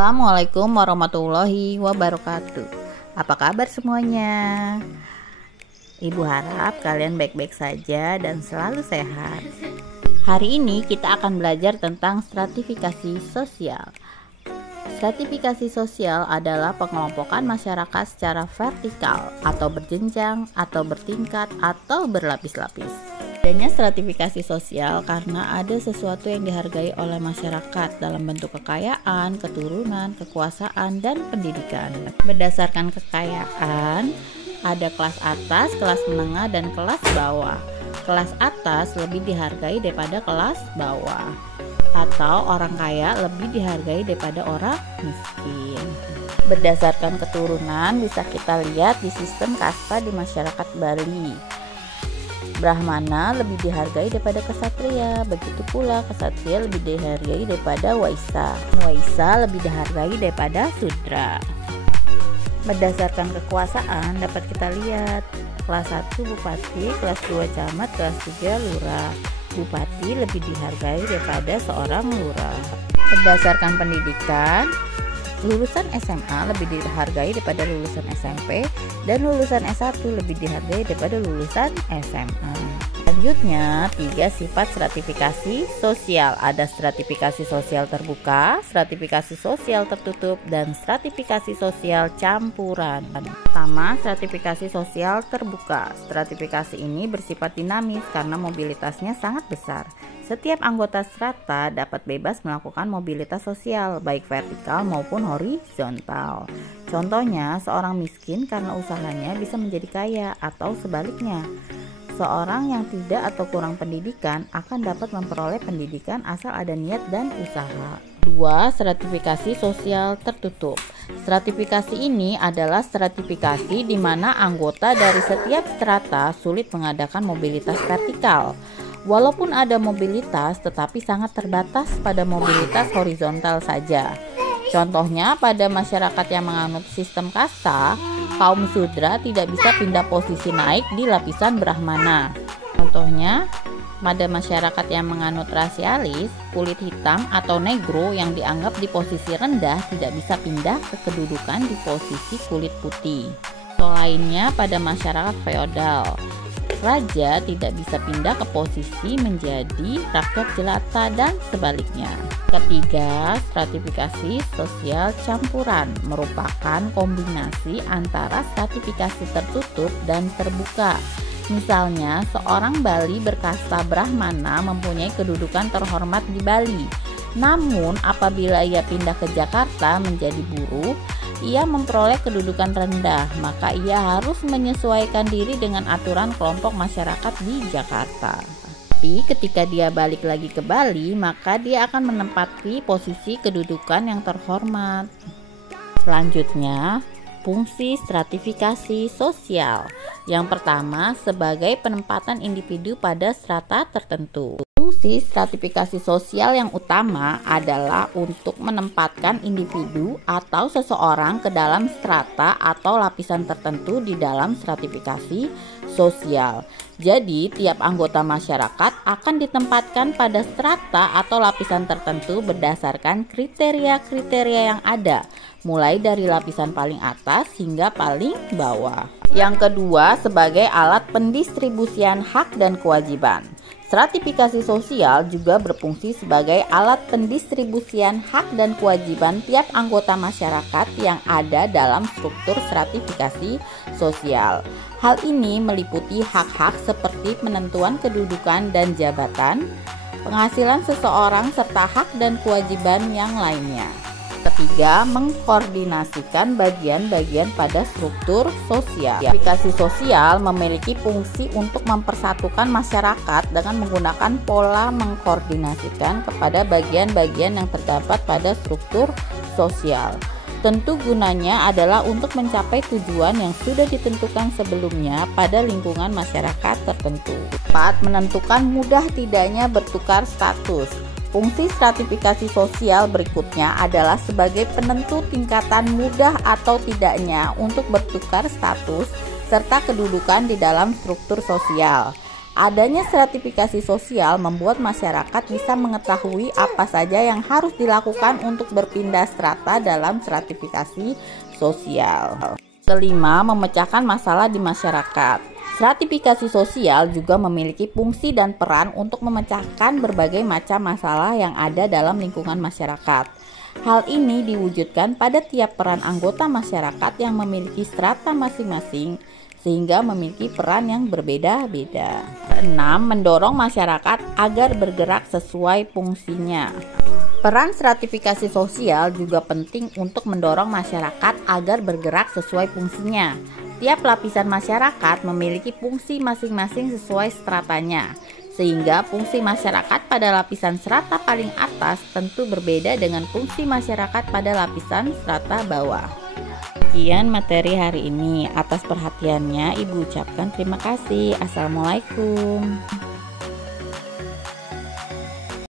Assalamualaikum warahmatullahi wabarakatuh. Apa kabar semuanya? Ibu harap kalian baik-baik saja dan selalu sehat. Hari ini kita akan belajar tentang stratifikasi sosial. Stratifikasi sosial adalah pengelompokan masyarakat secara vertikal atau berjenjang atau bertingkat atau berlapis-lapis. Adanya stratifikasi sosial karena ada sesuatu yang dihargai oleh masyarakat dalam bentuk kekayaan, keturunan, kekuasaan, dan pendidikan. Berdasarkan kekayaan, ada kelas atas, kelas menengah, dan kelas bawah. Kelas atas lebih dihargai daripada kelas bawah, atau orang kaya lebih dihargai daripada orang miskin. Berdasarkan keturunan bisa kita lihat di sistem kasta di masyarakat Bali. Brahmana lebih dihargai daripada kesatria, begitu pula kesatria lebih dihargai daripada waisa. Waisa lebih dihargai daripada sudra. Berdasarkan kekuasaan dapat kita lihat kelas 1 bupati, kelas 2 camat, kelas 3 lurah. Bupati lebih dihargai daripada seorang lurah. Berdasarkan pendidikan, lulusan SMA lebih dihargai daripada lulusan SMP, dan lulusan S1 lebih dihargai daripada lulusan SMA. Selanjutnya, 3 sifat stratifikasi sosial. Ada stratifikasi sosial terbuka, stratifikasi sosial tertutup, dan stratifikasi sosial campuran. Pertama, stratifikasi sosial terbuka. Stratifikasi ini bersifat dinamis karena mobilitasnya sangat besar. Setiap anggota strata dapat bebas melakukan mobilitas sosial, baik vertikal maupun horizontal. Contohnya, seorang miskin karena usahanya bisa menjadi kaya, atau sebaliknya. Seorang yang tidak atau kurang pendidikan akan dapat memperoleh pendidikan asal ada niat dan usaha. 2. Stratifikasi sosial tertutup. Stratifikasi ini adalah stratifikasi di mana anggota dari setiap strata sulit mengadakan mobilitas vertikal. Walaupun ada mobilitas, tetapi sangat terbatas pada mobilitas horizontal saja. Contohnya, pada masyarakat yang menganut sistem kasta, kaum sudra tidak bisa pindah posisi naik di lapisan brahmana. Contohnya, pada masyarakat yang menganut rasialis, kulit hitam atau negro yang dianggap di posisi rendah tidak bisa pindah ke kedudukan di posisi kulit putih. Contoh lainnya pada masyarakat feodal, raja tidak bisa pindah ke posisi menjadi rakyat jelata dan sebaliknya. Ketiga, stratifikasi sosial campuran merupakan kombinasi antara stratifikasi tertutup dan terbuka. Misalnya, seorang Bali berkasta Brahmana mempunyai kedudukan terhormat di Bali. Namun, apabila ia pindah ke Jakarta menjadi buruh, ia memperoleh kedudukan rendah, maka ia harus menyesuaikan diri dengan aturan kelompok masyarakat di Jakarta. Tapi ketika dia balik lagi ke Bali, maka dia akan menempati posisi kedudukan yang terhormat. Selanjutnya, fungsi stratifikasi sosial. Yang pertama, sebagai penempatan individu pada strata tertentu. Fungsi stratifikasi sosial yang utama adalah untuk menempatkan individu atau seseorang ke dalam strata atau lapisan tertentu di dalam stratifikasi sosial. Jadi, tiap anggota masyarakat akan ditempatkan pada strata atau lapisan tertentu berdasarkan kriteria-kriteria yang ada, mulai dari lapisan paling atas hingga paling bawah. Yang kedua, sebagai alat pendistribusian hak dan kewajiban. Stratifikasi sosial juga berfungsi sebagai alat pendistribusian hak dan kewajiban tiap anggota masyarakat yang ada dalam struktur stratifikasi sosial. Hal ini meliputi hak-hak seperti penentuan kedudukan dan jabatan, penghasilan seseorang, serta hak dan kewajiban yang lainnya. Ketiga, mengkoordinasikan bagian-bagian pada struktur sosial. Stratifikasi sosial memiliki fungsi untuk mempersatukan masyarakat dengan menggunakan pola mengkoordinasikan kepada bagian-bagian yang terdapat pada struktur sosial. Tentu gunanya adalah untuk mencapai tujuan yang sudah ditentukan sebelumnya pada lingkungan masyarakat tertentu. 4. Menentukan mudah tidaknya bertukar status. Fungsi stratifikasi sosial berikutnya adalah sebagai penentu tingkatan mudah atau tidaknya untuk bertukar status serta kedudukan di dalam struktur sosial. Adanya stratifikasi sosial membuat masyarakat bisa mengetahui apa saja yang harus dilakukan untuk berpindah strata dalam stratifikasi sosial. Kelima, memecahkan masalah di masyarakat. Stratifikasi sosial juga memiliki fungsi dan peran untuk memecahkan berbagai macam masalah yang ada dalam lingkungan masyarakat. Hal ini diwujudkan pada tiap peran anggota masyarakat yang memiliki strata masing-masing, sehingga memiliki peran yang berbeda-beda. 6. Mendorong masyarakat agar bergerak sesuai fungsinya. Peran stratifikasi sosial juga penting untuk mendorong masyarakat agar bergerak sesuai fungsinya. Tiap lapisan masyarakat memiliki fungsi masing-masing sesuai stratanya, sehingga fungsi masyarakat pada lapisan strata paling atas tentu berbeda dengan fungsi masyarakat pada lapisan strata bawah. Sekian materi hari ini. Atas perhatiannya Ibu ucapkan terima kasih. Assalamualaikum.